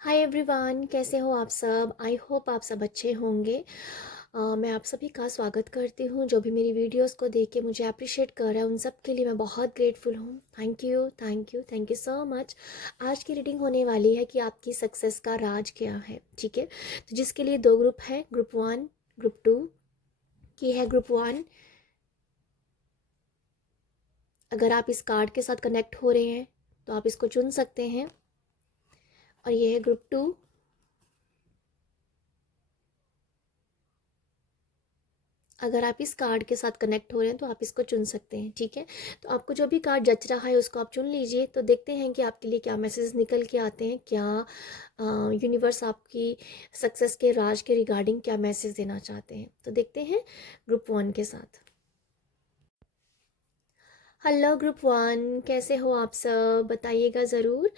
Hi everyone, कैसे हो आप सब। आई होप आप सब अच्छे होंगे। मैं आप सभी का स्वागत करती हूँ। जो भी मेरी वीडियोस को देख के मुझे अप्रिशिएट कर रहा है उन सब के लिए मैं बहुत ग्रेटफुल हूँ। Thank you, thank you, thank you so much. आज की रीडिंग होने वाली है कि आपकी सक्सेस का राज क्या है। ठीक है, तो जिसके लिए दो ग्रुप है, ग्रुप वन, ग्रुप टू। की है ग्रुप वन। अगर आप इस कार्ड के साथ कनेक्ट हो रहे हैं तो आप इसको चुन सकते हैं। और ये है ग्रुप टू। अगर आप इस कार्ड के साथ कनेक्ट हो रहे हैं तो आप इसको चुन सकते हैं। ठीक है, तो आपको जो भी कार्ड जच रहा है उसको आप चुन लीजिए। तो देखते हैं कि आपके लिए क्या मैसेज निकल के आते हैं, क्या यूनिवर्स आपकी सक्सेस के राज के रिगार्डिंग क्या मैसेज देना चाहते हैं। तो देखते हैं ग्रुप वन के साथ। हेलो ग्रुप वन, कैसे हो आप सब, बताइएगा ज़रूर।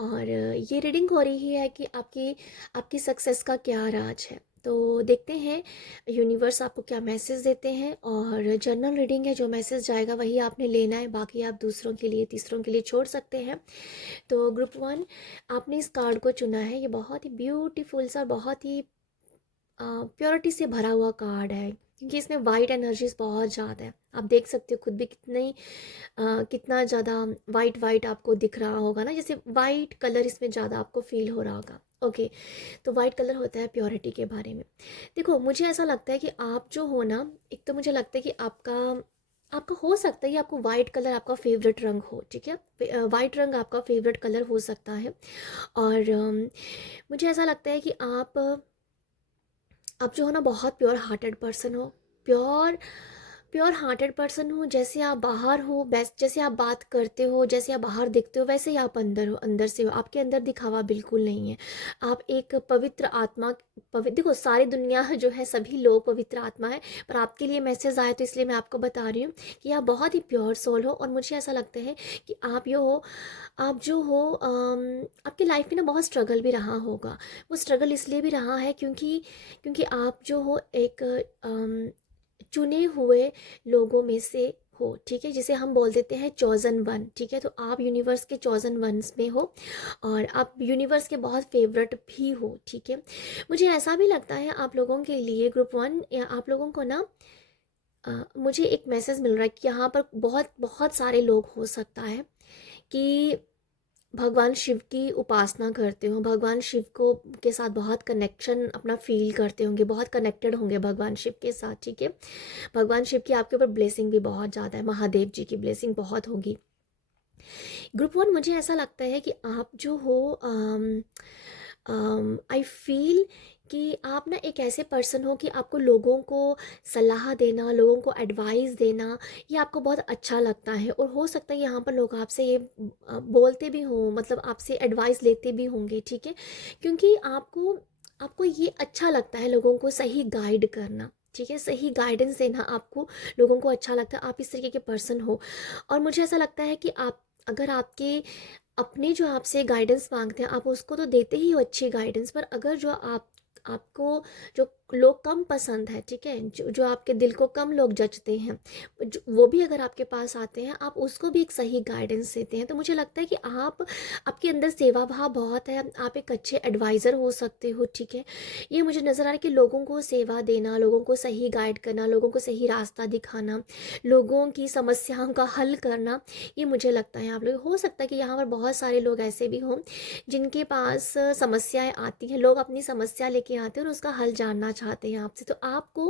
और ये रीडिंग हो रही है कि आपकी आपकी सक्सेस का क्या राज है। तो देखते हैं यूनिवर्स आपको क्या मैसेज देते हैं। और जनरल रीडिंग है, जो मैसेज जाएगा वही आपने लेना है, बाकी आप दूसरों के लिए, तीसरों के लिए छोड़ सकते हैं। तो ग्रुप वन, आपने इस कार्ड को चुना है। ये बहुत ही ब्यूटीफुल सा, बहुत ही प्योरिटी से भरा हुआ कार्ड है, क्योंकि इसमें वाइट एनर्जीज बहुत ज़्यादा है। आप देख सकते हो खुद भी कितना ज़्यादा वाइट वाइट आपको दिख रहा होगा ना, जैसे वाइट कलर इसमें ज़्यादा आपको फील हो रहा होगा। ओके, तो वाइट कलर होता है प्योरिटी के बारे में। देखो, मुझे ऐसा लगता है कि आप जो हो ना, एक तो मुझे लगता है कि आपका आपका हो सकता है कि आपको वाइट कलर आपका फेवरेट रंग हो। ठीक है, वाइट रंग आपका फेवरेट कलर हो सकता है। और मुझे ऐसा लगता है कि आप जो हो ना, बहुत प्योर हार्टेड पर्सन हो। प्योर प्योर हार्टेड पर्सन हो। जैसे आप बाहर हो, बेस्ट जैसे आप बात करते हो, जैसे आप बाहर दिखते हो, वैसे ही आप अंदर हो, अंदर से हो। आपके अंदर दिखावा बिल्कुल नहीं है। आप एक पवित्र आत्मा, देखो सारी दुनिया जो है, सभी लोग पवित्र आत्मा है। पर आपके लिए मैसेज आया तो इसलिए मैं आपको बता रही हूँ कि आप बहुत ही प्योर सोल हो। और मुझे ऐसा लगता है कि आप जो हो आपकी लाइफ में ना बहुत स्ट्रगल भी रहा होगा। वो स्ट्रगल इसलिए भी रहा है क्योंकि आप जो हो एक चुने हुए लोगों में से हो। ठीक है, जिसे हम बोल देते हैं चॉजन वन। ठीक है, तो आप यूनिवर्स के चॉजन वंस में हो और आप यूनिवर्स के बहुत फेवरेट भी हो। ठीक है, मुझे ऐसा भी लगता है आप लोगों के लिए ग्रुप वन, या आप लोगों को ना मुझे एक मैसेज मिल रहा है कि यहाँ पर बहुत बहुत सारे लोग हो सकता है कि भगवान शिव की उपासना करते हो, भगवान शिव को के साथ बहुत कनेक्शन अपना फील करते होंगे, बहुत कनेक्टेड होंगे भगवान शिव के साथ। ठीक है, भगवान शिव की आपके ऊपर ब्लेसिंग भी बहुत ज़्यादा है, महादेव जी की ब्लेसिंग बहुत होगी। ग्रुप वन, मुझे ऐसा लगता है कि आप जो हो, आई फील कि आप ना एक ऐसे पर्सन हो कि आपको लोगों को सलाह देना, लोगों को एडवाइस देना, ये आपको बहुत अच्छा लगता है। और हो सकता है यहाँ पर लोग आपसे ये बोलते भी हों, मतलब आपसे एडवाइस लेते भी होंगे। ठीक है, क्योंकि आपको आपको ये अच्छा लगता है लोगों को सही गाइड करना। ठीक है, सही गाइडेंस देना आपको लोगों को अच्छा लगता है। आप इस तरीके के पर्सन हो। और मुझे ऐसा लगता है कि आप, अगर आपके अपने जो आपसे गाइडेंस मांगते हैं, आप उसको तो देते ही हो अच्छी गाइडेंस, पर अगर जो आपको जो लोग कम पसंद है, ठीक है, जो आपके दिल को कम लोग जचते हैं, वो भी अगर आपके पास आते हैं, आप उसको भी एक सही गाइडेंस देते हैं। तो मुझे लगता है कि आपके अंदर सेवा भाव बहुत है, आप एक अच्छे एडवाइज़र हो सकते हो। ठीक है, ये मुझे नज़र आ रहा है कि लोगों को सेवा देना, लोगों को सही गाइड करना, लोगों को सही रास्ता दिखाना, लोगों की समस्याओं का हल करना, ये मुझे लगता है आप लोग। हो सकता है कि यहाँ पर बहुत सारे लोग ऐसे भी हों जिनके पास समस्याएं आती हैं, लोग अपनी समस्या लेके आते हैं और उसका हल जानना चाहते हैं आपसे। तो आपको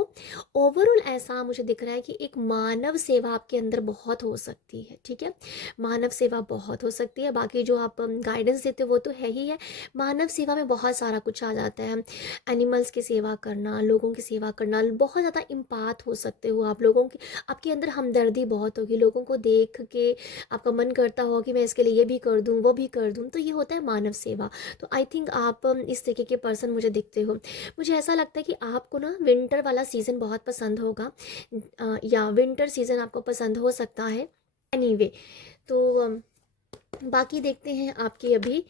ओवरऑल ऐसा मुझे दिख रहा है कि एक मानव सेवा आपके अंदर बहुत हो सकती है। ठीक है, मानव सेवा बहुत हो सकती है। बाकी जो आप गाइडेंस देते हो वो तो है ही है, मानव सेवा में बहुत सारा कुछ आ जाता है। एनिमल्स की सेवा करना, लोगों की सेवा करना, बहुत ज़्यादा इम्पात हो सकते हो आप। लोगों की, आपके अंदर हमदर्दी बहुत होगी, लोगों को देख के आपका मन करता हो कि मैं इसके लिए ये भी कर दूं, वो भी कर दूं। तो ये होता है मानव सेवा। तो आई थिंक आप इस तरीके के पर्सन मुझे दिखते हो। मुझे ऐसा लगता है कि आपको ना विंटर वाला सीज़न बहुत पसंद होगा, या विंटर सीज़न आपको पसंद हो सकता है। एनीवे, तो बाकी देखते हैं आपकी अभी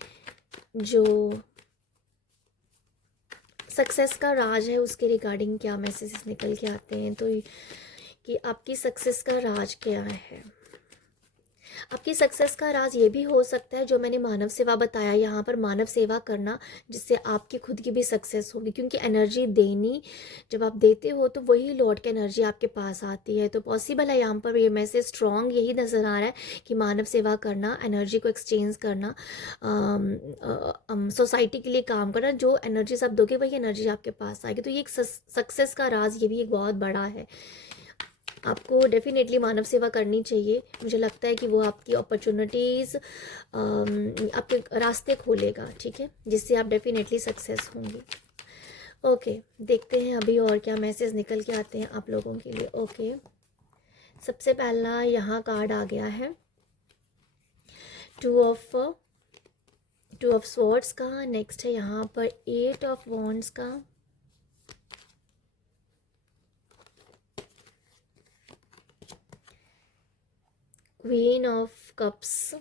जो सक्सेस का राज है उसके रिगार्डिंग क्या मैसेजेस निकल के आते हैं। तो कि आपकी सक्सेस का राज क्या है। आपकी सक्सेस का राज ये भी हो सकता है जो मैंने मानव सेवा बताया, यहाँ पर मानव सेवा करना, जिससे आपकी खुद की भी सक्सेस होगी, क्योंकि एनर्जी देनी, जब आप देते हो तो वही लौट के एनर्जी आपके पास आती है। तो पॉसिबल है, यहाँ पर ये मैसेज स्ट्रॉन्ग यही नज़र आ रहा है कि मानव सेवा करना, एनर्जी को एक्सचेंज करना, सोसाइटी के लिए काम करना, जो एनर्जीज आप दोगे वही एनर्जी आपके पास आएगी। तो ये एक सक्सेस का राज ये भी एक बहुत बड़ा है। आपको डेफिनेटली मानव सेवा करनी चाहिए। मुझे लगता है कि वो आपकी अपॉर्चुनिटीज़, आपके रास्ते खोलेगा, ठीक है, जिससे आप डेफिनेटली सक्सेस होंगी। ओके, देखते हैं अभी और क्या मैसेज निकल के आते हैं आप लोगों के लिए। ओके, सबसे पहला यहाँ कार्ड आ गया है टू ऑफ स्वॉर्ड्स का। नेक्स्ट है यहाँ पर 8 ऑफ वॉन्ड्स का, क्वीन ऑफ कप्स,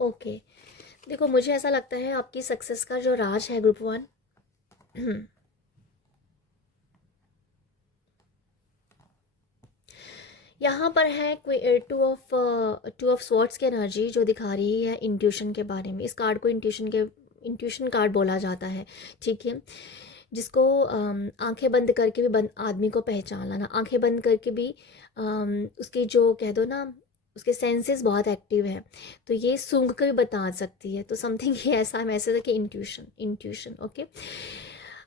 ओके। देखो, मुझे ऐसा लगता है आपकी सक्सेस का जो राज है ग्रुप 1, यहाँ पर है टू ऑफ स्वॉर्ड्स की एनर्जी जो दिखा रही है इंट्यूशन के बारे में। इस कार्ड को इंट्यूशन कार्ड बोला जाता है, ठीक है, जिसको आंखें बंद करके भी आदमी को पहचान लाना, आंखें बंद करके भी उसकी जो कह दो ना, उसके सेंसेस बहुत एक्टिव है, तो ये सूंघ कर भी बता सकती है। तो समथिंग ये ऐसा मैसेज है कि इंट्यूशन ओके।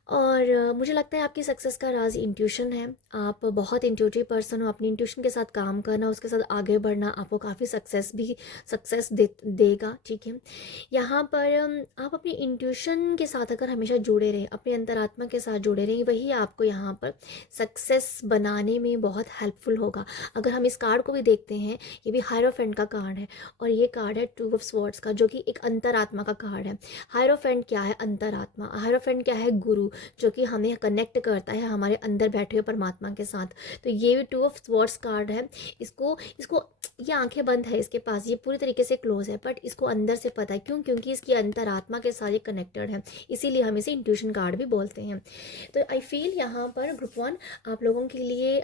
और मुझे लगता है आपकी सक्सेस का राज इंट्यूशन है। आप बहुत इंट्यूटिव पर्सन हो, अपनी इंट्यूशन के साथ काम करना, उसके साथ आगे बढ़ना आपको काफ़ी सक्सेस देगा, ठीक है। यहाँ पर आप अपनी इंट्यूशन के साथ अगर हमेशा जुड़े रहें, अपने अंतरात्मा के साथ जुड़े रहें, वही आपको यहाँ पर सक्सेस बनाने में बहुत हेल्पफुल होगा। अगर हम इस कार्ड को भी देखते हैं, ये भी हायरोफेंट का कार्ड है, और ये कार्ड है टू ऑफ स्वॉर्ड्स का, जो कि एक अंतरात्मा का कार्ड है। हायरोफेंट क्या है? अंतरात्मा। हायरोफेंट क्या है? गुरु, जो कि हमें कनेक्ट करता है हमारे अंदर बैठे हुए परमात्मा के साथ। तो ये भी टू ऑफ स्वॉर्ड्स कार्ड है। इसको इसको ये आंखें बंद है इसके पास, ये पूरी तरीके से क्लोज है, बट इसको अंदर से पता है। क्यों? क्योंकि इसकी अंतरात्मा के साथ ये कनेक्टेड है, इसीलिए हम इसे इंट्यूशन कार्ड भी बोलते हैं। तो आई फील यहाँ पर ग्रुप 1 आप लोगों के लिए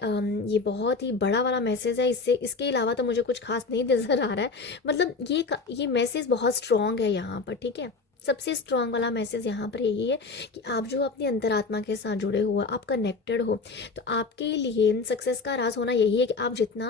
ये बहुत ही बड़ा वाला मैसेज है। इसके अलावा तो मुझे कुछ खास नहीं नज़र आ रहा है। मतलब ये मैसेज बहुत स्ट्रॉन्ग है यहाँ पर, ठीक है। सबसे स्ट्रॉन्ग वाला मैसेज यहाँ पर यही है कि आप जो अपनी अंतरात्मा के साथ जुड़े हुए, आप कनेक्टेड हो, तो आपके लिए सक्सेस का राज होना यही है कि आप जितना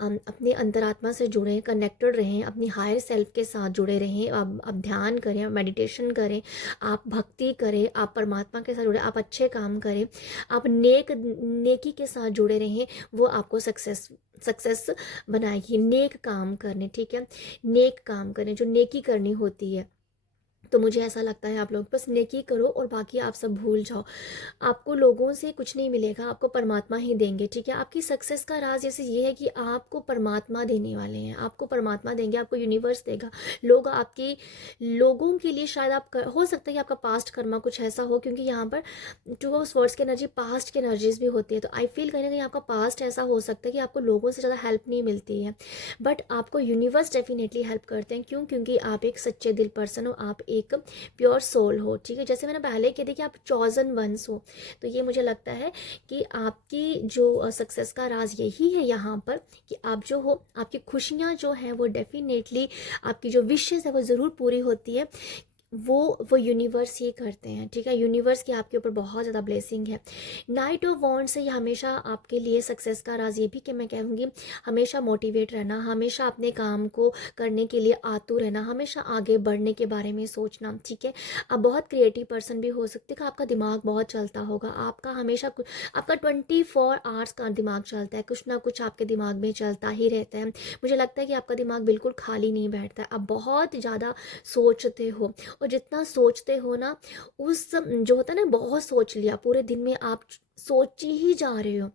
अपने अंतरात्मा से जुड़ें, कनेक्टेड रहें, अपनी हायर सेल्फ के साथ जुड़े रहें, आप ध्यान करें, मेडिटेशन करें, आप भक्ति करें, आप परमात्मा के साथ जुड़े, आप अच्छे काम करें, आप नेकी के साथ जुड़े रहें, वो आपको सक्सेस बनाएगी। नेक काम करने, ठीक है, नेक काम करें, जो नेकी करनी होती है। तो मुझे ऐसा लगता है आप लोग बस नेकी करो और बाकी आप सब भूल जाओ। आपको लोगों से कुछ नहीं मिलेगा, आपको परमात्मा ही देंगे, ठीक है। आपकी सक्सेस का राज जैसे ये है कि आपको परमात्मा देने वाले हैं, आपको परमात्मा देंगे, आपको यूनिवर्स देगा। लोगों के लिए शायद हो सकता है कि आपका पास्ट कर्मा कुछ ऐसा हो, क्योंकि यहाँ पर टू ऑफ स्वॉर्ड्स की एनर्जी पास्ट की एनर्जीज भी होती है। तो आई फील कहीं ना कहीं आपका पास्ट ऐसा हो सकता है कि आपको लोगों से ज़्यादा हेल्प नहीं मिलती है, बट आपको यूनिवर्स डेफिनेटली हेल्प करते हैं। क्यों? क्योंकि आप एक सच्चे दिल पर्सन हो, आप एक प्योर सोल हो, ठीक है। जैसे मैंने पहले कह दी कि आप चॉजन वंस हो। तो ये मुझे लगता है कि आपकी जो सक्सेस का राज यही है यहाँ पर कि आप जो हो, आपकी खुशियाँ जो हैं वो डेफिनेटली, आपकी जो विशेज़ है वो ज़रूर पूरी होती है। वो यूनिवर्स ही करते हैं, ठीक है। यूनिवर्स की आपके ऊपर बहुत ज़्यादा ब्लेसिंग है। नाइट ऑफ वॉन्ड्स से ये हमेशा आपके लिए सक्सेस का राज ये भी कि मैं कहूँगी हमेशा मोटिवेट रहना, हमेशा अपने काम को करने के लिए आतुर रहना, हमेशा आगे बढ़ने के बारे में सोचना, ठीक है। आप बहुत क्रिएटिव पर्सन भी हो सकते हैं, आपका दिमाग बहुत चलता होगा, आपका हमेशा आपका 24 आवर्स का दिमाग चलता है, कुछ ना कुछ आपके दिमाग में चलता ही रहता है। मुझे लगता है कि आपका दिमाग बिल्कुल खाली नहीं बैठता है, आप बहुत ज़्यादा सोचते हो, और जितना सोचते हो ना, उस जो होता है ना, बहुत सोच लिया, पूरे दिन में आप सोच ही जा रहे हो,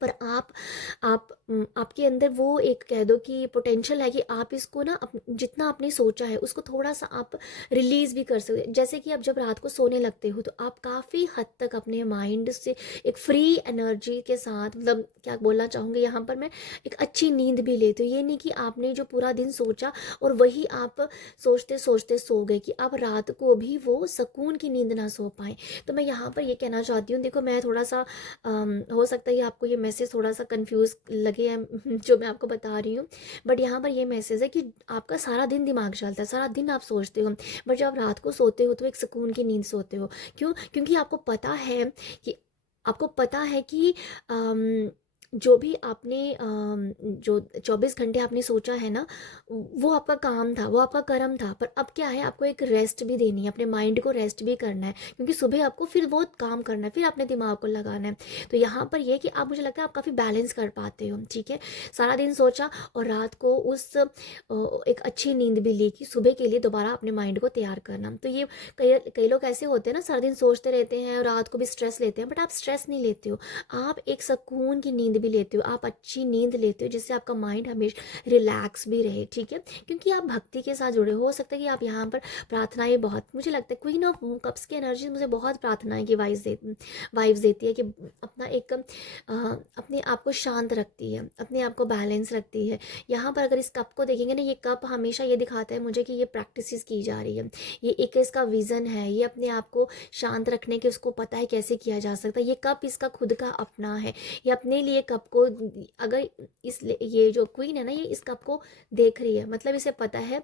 पर आप आपके अंदर वो एक कह दो कि पोटेंशियल है कि आप इसको ना जितना आपने सोचा है उसको थोड़ा सा आप रिलीज़ भी कर सकते हो। जैसे कि आप जब रात को सोने लगते हो तो आप काफ़ी हद तक अपने माइंड से एक फ्री एनर्जी के साथ, मतलब क्या बोलना चाहूँगी यहाँ पर मैं, एक अच्छी नींद भी लेते हो। ये नहीं कि आपने जो पूरा दिन सोचा और वही आप सोचते सोचते सो गए, कि आप रात को भी वो सुकून की नींद ना सो पाएँ। तो मैं यहाँ पर ये कहना चाहती हूँ, देखो मैं थोड़ा सा हो सकता है आपको ये मैसेज थोड़ा सा कंफ्यूज लगे हैं जो मैं आपको बता रही हूँ, बट यहाँ पर ये मैसेज है कि आपका सारा दिन दिमाग चलता है, सारा दिन आप सोचते हो, बट जब आप रात को सोते हो तो एक सुकून की नींद सोते हो। क्यों? क्योंकि कि आपको पता है कि जो भी आपने जो 24 घंटे आपने सोचा है ना, वो आपका काम था, वो आपका कर्म था, पर अब क्या है, आपको एक रेस्ट भी देनी है, अपने माइंड को रेस्ट भी करना है, क्योंकि सुबह आपको फिर वो काम करना है, फिर अपने दिमाग को लगाना है। तो यहाँ पर ये कि आप, मुझे लगता है आप काफ़ी बैलेंस कर पाते हो, ठीक है। सारा दिन सोचा और रात को उस एक अच्छी नींद भी ली कि सुबह के लिए दोबारा अपने माइंड को तैयार करना। तो ये कई कई लोग ऐसे होते हैं ना, सारा दिन सोचते रहते हैं और रात को भी स्ट्रेस लेते हैं, बट आप स्ट्रेस नहीं लेते हो, आप एक सुकून की नींद भी लेते हो, आप अच्छी नींद लेते हो, जिससे आपका माइंड हमेशा रिलैक्स भी रहे, ठीक है। क्योंकि आप भक्ति के साथ जुड़े हो सकता है कि आप यहाँ पर प्रार्थनाएं बहुत, मुझे लगता है क्वीन ऑफ कप्स की एनर्जी मुझे बहुत प्रार्थनाएं की वाइब्स देती है कि अपना एक अपने आप को शांत रखती है, अपने आप को बैलेंस रखती है। यहाँ पर अगर इस कप को देखेंगे ना, ये कप हमेशा ये दिखाता है मुझे कि ये प्रैक्टिस की जा रही है, ये एक इसका विज़न है, ये अपने आप को शांत रखने के उसको पता है कैसे किया जा सकता है। ये कप इसका खुद का अपना है, ये अपने लिए कप को, अगर इस ये जो क्वीन है ना, ये इस कप को देख रही है, मतलब इसे पता है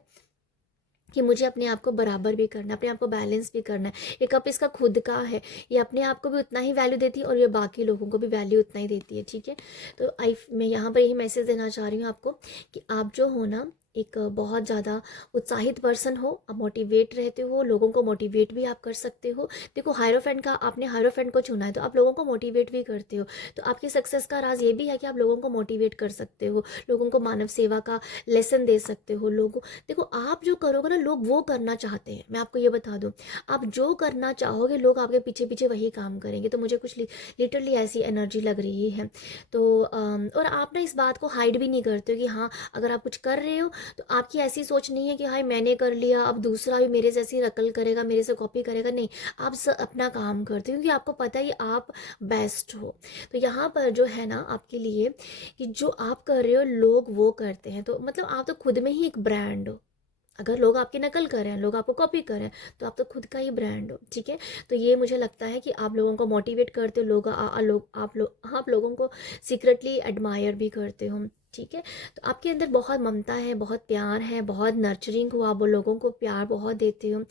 कि मुझे अपने आप को बराबर भी करना है, अपने आप को बैलेंस भी करना है। ये कप इसका खुद का है, ये अपने आप को भी उतना ही वैल्यू देती है और ये बाकी लोगों को भी वैल्यू उतना ही देती है, ठीक है। तो मैं यहाँ पर यही मैसेज देना चाह रही हूँ आपको कि आप जो हो ना, एक बहुत ज़्यादा उत्साहित पर्सन हो, आप मोटिवेट रहते हो, लोगों को मोटिवेट भी आप कर सकते हो। देखो हायरोफेंट का, आपने हायरोफेंट को चुना है तो आप लोगों को मोटिवेट भी करते हो। तो आपकी सक्सेस का राज ये भी है कि आप लोगों को मोटिवेट कर सकते हो, लोगों को मानव सेवा का लेसन दे सकते हो। लोगों, देखो आप जो करोगे ना, लोग वो करना चाहते हैं, मैं आपको ये बता दूं, आप जो करना चाहोगे लोग आपके पीछे पीछे वही काम करेंगे। तो मुझे कुछ लिटरली ऐसी एनर्जी लग रही है। तो और आप ना इस बात को हाइड भी नहीं करते हो कि हाँ, अगर आप कुछ कर रहे हो तो आपकी ऐसी सोच नहीं है कि हाय मैंने कर लिया, अब दूसरा भी मेरे जैसी नकल करेगा, मेरे से कॉपी करेगा, नहीं। आप अपना काम करते हो क्योंकि आपको पता है कि आप बेस्ट हो। तो यहाँ पर जो है ना आपके लिए, कि जो आप कर रहे हो लोग वो करते हैं, तो मतलब आप तो खुद में ही एक ब्रांड हो। अगर लोग आपकी नकल कर रहे हैं, लोग आपको कॉपी कर रहे हैं, तो आप तो खुद का ही ब्रांड हो, ठीक है। तो ये मुझे लगता है कि आप लोगों को मोटिवेट करते हो, आप लोगों को सीक्रेटली एडमायर भी करते हो, ठीक है। तो आपके अंदर बहुत ममता है, बहुत प्यार है, बहुत नर्चरिंग हो, आप वो लोगों को प्यार बहुत देते हो।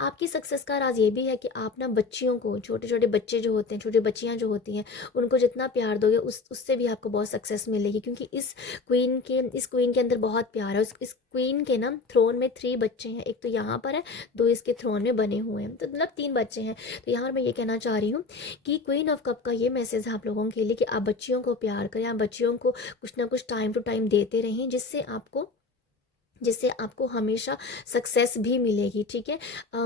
आपकी सक्सेस का राज ये भी है कि आप ना बच्चियों को, छोटे छोटे बच्चे जो होते हैं, छोटी बच्चियां जो होती हैं, उनको जितना प्यार दोगे उससे भी आपको बहुत सक्सेस मिलेगी, क्योंकि इस क्वीन के अंदर बहुत प्यार है। इस क्वीन के ना थ्रोन में 3 बच्चे हैं, एक तो यहाँ पर है, 2 इसके थ्रोन में बने हुए हैं, तो मतलब 3 बच्चे हैं। तो यहाँ मैं ये कहना चाह रही हूँ कि क्वीन ऑफ कप का ये मैसेज है आप लोगों के लिए कि आप बच्चियों को प्यार करें, आप बच्चियों को कुछ ना कुछ टाइम टू टाइम देते रहें, जिससे आपको हमेशा सक्सेस भी मिलेगी, ठीक है।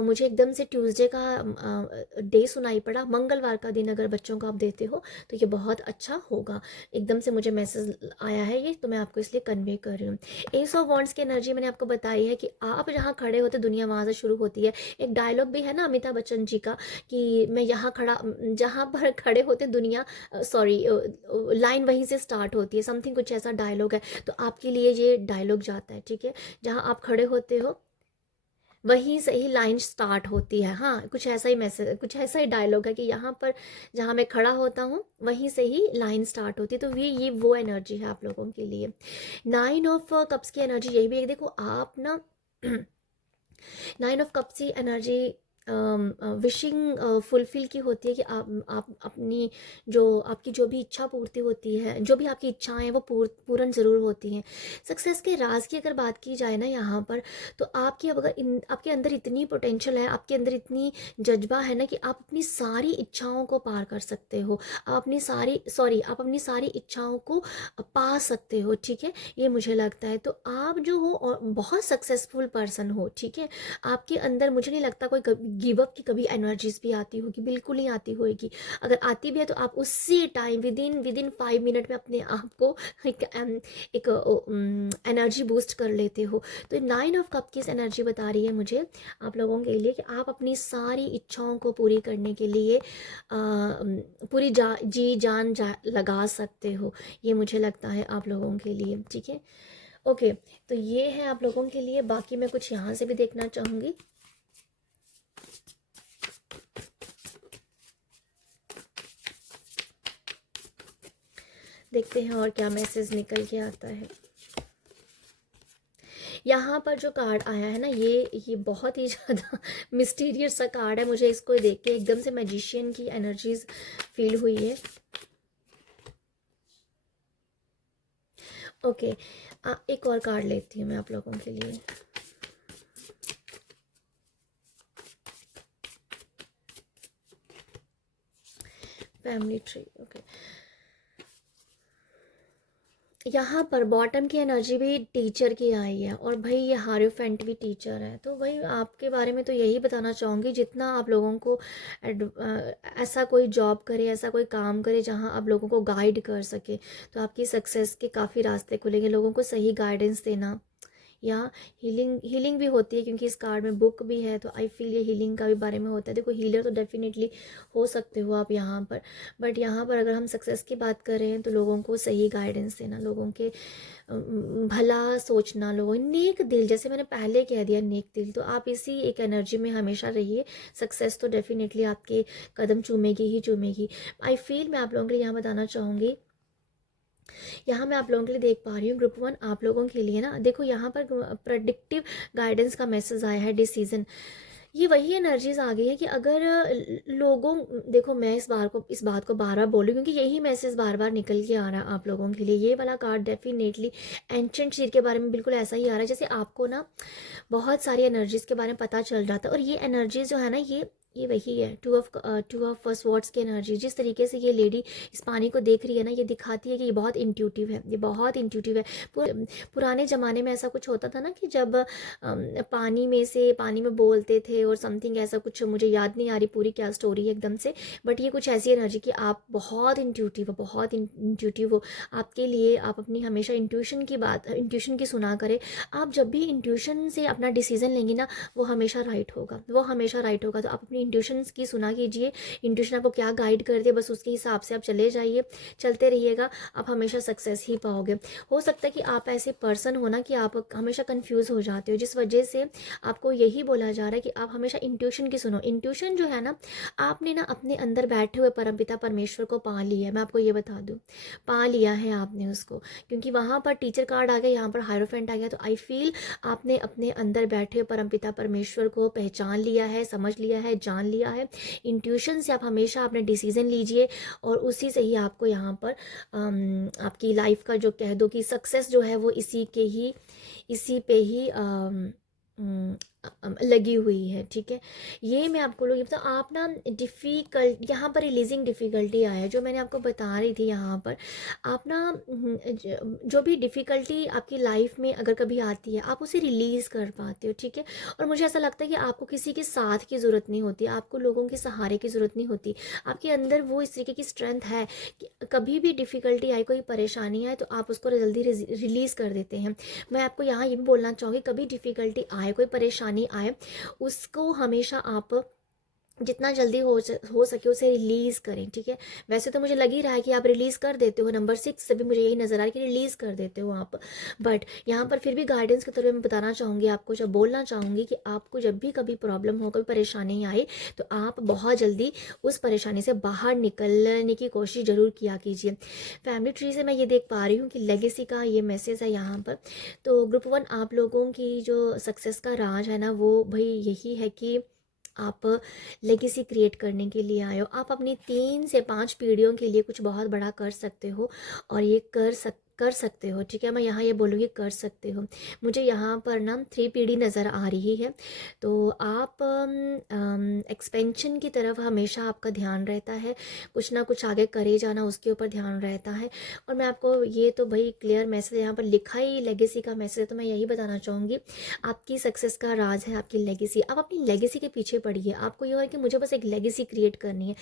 मुझे एकदम से ट्यूसडे का डे सुनाई पड़ा, मंगलवार का दिन अगर बच्चों को आप देते हो तो ये बहुत अच्छा होगा। एकदम से मुझे मैसेज आया है ये, तो मैं आपको इसलिए कन्वे कर रही हूँ। एस ऑफ वॉन्ड्स की एनर्जी मैंने आपको बताई है कि आप जहाँ खड़े होते दुनिया वहाँ से शुरू होती है। एक डायलॉग भी है ना अमिताभ बच्चन जी का, कि मैं यहाँ खड़ा, जहाँ पर खड़े होते दुनिया, सॉरी, लाइन वहीं से स्टार्ट होती है, समथिंग कुछ ऐसा डायलॉग है। तो आपके लिए ये डायलॉग जाता है, ठीक है। जहाँ आप खड़े होते हो वहीं से ही लाइन स्टार्ट होती है। हाँ, कुछ ऐसा ही मैसेज, कुछ ऐसा ही डायलॉग है कि यहाँ पर जहाँ मैं खड़ा होता हूँ वहीं से ही लाइन स्टार्ट होती है। तो ये वो एनर्जी है आप लोगों के लिए। 9 ऑफ कप्स की एनर्जी यही भी है, देखो आप ना 9 ऑफ कप्स की एनर्जी विशिंग फुलफिल की होती है कि आप अपनी जो आपकी जो भी इच्छा पूर्ति होती है, जो भी आपकी इच्छाएं हैं वो पूर्ण ज़रूर होती हैं। सक्सेस के राज की अगर बात की जाए ना यहाँ पर, तो आपकी अब अगर आपके अंदर इतनी पोटेंशियल है, आपके अंदर इतनी जज्बा है ना कि आप अपनी सारी इच्छाओं को पार कर सकते हो, आप अपनी सारी इच्छाओं को पा सकते हो, ठीक है। ये मुझे लगता है। तो आप जो हो और बहुत सक्सेसफुल पर्सन हो, ठीक है। आपके अंदर मुझे नहीं लगता कोई गिव अप की कभी एनर्जीज भी आती होगी? बिल्कुल नहीं आती होगी। अगर आती भी है तो आप उसी टाइम विदिन विदिन 5 मिनट में अपने आप को एक एनर्जी बूस्ट कर लेते हो। तो 9 ऑफ कप की एनर्जी बता रही है मुझे आप लोगों के लिए कि आप अपनी सारी इच्छाओं को पूरी करने के लिए पूरी जी जान लगा सकते हो। ये मुझे लगता है आप लोगों के लिए, ठीक है। ओके, तो ये है आप लोगों के लिए। बाकी मैं कुछ यहाँ से भी देखना चाहूँगी। देखते हैं और क्या मैसेज निकल के आता है। यहाँ पर जो कार्ड आया है ना, ये बहुत ही ज़्यादा मिस्टीरियस सा कार्ड है। मुझे इसको देख के एकदम से मैजिशियन की एनर्जीज फील हुई है। ओके, एक और कार्ड लेती हूँ मैं आप लोगों के लिए। Family tree. ओके, यहाँ पर बॉटम की एनर्जी भी टीचर की आई है, और भाई ये हारोफेंट भी टीचर है। तो भाई आपके बारे में तो यही बताना चाहूँगी, जितना आप लोगों को ऐसा कोई जॉब करे, ऐसा कोई काम करे जहाँ आप लोगों को गाइड कर सके, तो आपकी सक्सेस के काफ़ी रास्ते खुलेंगे। लोगों को सही गाइडेंस देना, या हीलिंग भी होती है, क्योंकि इस कार्ड में बुक भी है, तो आई फील ये हीलिंग का भी बारे में होता है। देखो, हीलर तो डेफिनेटली हो सकते हो आप यहाँ पर, बट यहाँ पर अगर हम सक्सेस की बात कर रहे हैं तो लोगों को सही गाइडेंस देना, लोगों के भला सोचना, लोगों नेक दिल, जैसे मैंने पहले कह दिया, नेक दिल। तो आप इसी एक एनर्जी में हमेशा रहिए। सक्सेस तो डेफिनेटली आपके कदम चूमेगी ही चूमेगी। आई फील मैं आप लोगों के लिए यहाँ बताना चाहूँगी, यहाँ मैं आप लोगों के लिए देख पा रही हूँ ग्रुप 1 आप लोगों के लिए ना, देखो यहाँ पर प्रेडिक्टिव गाइडेंस का मैसेज आया है, डिसीजन। ये वही एनर्जीज आ गई है कि अगर लोगों, देखो मैं इस बात को बार बार बोल रही हूँ, क्योंकि यही मैसेज बार बार निकल के आ रहा है आप लोगों के लिए। ये वाला कार्ड डेफिनेटली एंशंट चीर के बारे में बिल्कुल ऐसा ही आ रहा है, जैसे आपको ना बहुत सारी एनर्जीज के बारे में पता चल रहा था। और ये एनर्जीज जो है ना, ये वही है, टू ऑफ स्वॉर्ड्स की एनर्जी। जिस तरीके से ये लेडी इस पानी को देख रही है ना, ये दिखाती है कि ये बहुत इंट्यूटिव है, ये बहुत इंट्यूटिव है। पुराने ज़माने में ऐसा कुछ होता था ना कि जब पानी में बोलते थे और समथिंग ऐसा कुछ, मुझे याद नहीं आ रही पूरी क्या स्टोरी है एकदम से, बट ये कुछ ऐसी एनर्जी कि आप बहुत इंट्यूटिव हो, बहुत इंट्यूटिव हो। आपके लिए आप अपनी हमेशा इंट्यूशन की सुना करें। आप जब भी इंट्यूशन से अपना डिसीजन लेंगे ना, वो हमेशा राइट होगा, वो हमेशा राइट होगा। तो आप अपनी इंट्यूशन की सुना कीजिए, इंट्यूशन आपको क्या गाइड कर दे, बस उसके हिसाब से आप चले जाइए, चलते रहिएगा, आप हमेशा सक्सेस ही पाओगे। हो सकता है कि आप ऐसे पर्सन हो ना कि आप हमेशा कंफ्यूज हो जाते हो, जिस वजह से आपको यही बोला जा रहा है कि आप हमेशा इंट्यूशन की सुनो। इंट्यूशन जो है ना, आपने ना अपने अंदर बैठे हुए परमपिता परमेश्वर को पा लिया है। मैं आपको ये बता दूँ, पा लिया है आपने उसको, क्योंकि वहाँ पर टीचर कार्ड आ गया, यहाँ पर हायरोफेंट आ गया। तो आई फील आपने अपने अंदर बैठे परमपिता परमेश्वर को पहचान लिया है, समझ लिया है, जान लिया है। इंट्यूशन से आप हमेशा अपने डिसीजन लीजिए, और उसी से ही आपको यहाँ पर आपकी लाइफ का जो कह दो कि सक्सेस जो है वो इसी पे ही लगी हुई है, ठीक है। ये मैं आपको लोग बताऊँ, आप ना डिफ़िकल्ट, यहाँ पर रिलीजिंग डिफ़िकल्टी आया है, जो मैंने आपको बता रही थी। यहाँ पर आप ना जो भी डिफ़िकल्टी आपकी लाइफ में अगर कभी आती है, आप उसे रिलीज़ कर पाते हो, ठीक है। और मुझे ऐसा लगता है कि आपको किसी के साथ की ज़रूरत नहीं होती, आपको लोगों के सहारे की ज़रूरत नहीं होती। आपके अंदर वो इस तरीके की स्ट्रेंथ है कि कभी भी डिफ़िकल्टी आई, कोई परेशानी आए, तो आप उसको जल्दी रिलीज़ कर देते हैं। मैं आपको यहाँ ये भी बोलना चाहूँगी, कभी डिफ़िकल्टी आए, कोई परेशानी आए, उसको हमेशा आप जितना जल्दी हो सके उसे रिलीज़ करें, ठीक है। वैसे तो मुझे लग ही रहा है कि आप रिलीज़ कर देते हो, नंबर 6 से भी मुझे यही नज़र आ रहा है कि रिलीज़ कर देते हो आप। बट यहाँ पर फिर भी गाइडेंस के तौर पे मैं बताना चाहूँगी आपको, जब बोलना चाहूँगी कि आपको जब भी कभी प्रॉब्लम हो, कभी परेशानी आए, तो आप बहुत जल्दी उस परेशानी से बाहर निकलने की कोशिश ज़रूर किया कीजिए। फैमिली ट्री से मैं ये देख पा रही हूँ कि लेगेसी का ये मैसेज है यहाँ पर। तो ग्रुप 1 आप लोगों की जो सक्सेस का राज है ना, वो भाई यही है कि आप लेगेसी क्रिएट करने के लिए आए हो। आप अपनी 3 से 5 पीढ़ियों के लिए कुछ बहुत बड़ा कर सकते हो, और ये कर सकते हो, ठीक है। मैं यहाँ ये बोलूँगी कर सकते हो। मुझे यहाँ पर ना 3 पीढ़ी नज़र आ रही है, तो आप एक्सपेंशन की तरफ हमेशा आपका ध्यान रहता है, कुछ ना कुछ आगे करे जाना उसके ऊपर ध्यान रहता है। और मैं आपको ये तो भाई क्लियर मैसेज यहाँ पर लिखा ही लेगेसी का मैसेज है, तो मैं यही बताना चाहूँगी, आपकी सक्सेस का राज है आपकी लेगेसी। आप अपनी लेगेसी के पीछे पड़िए, आपको ये हो है कि मुझे बस एक लेगेसी क्रिएट करनी है।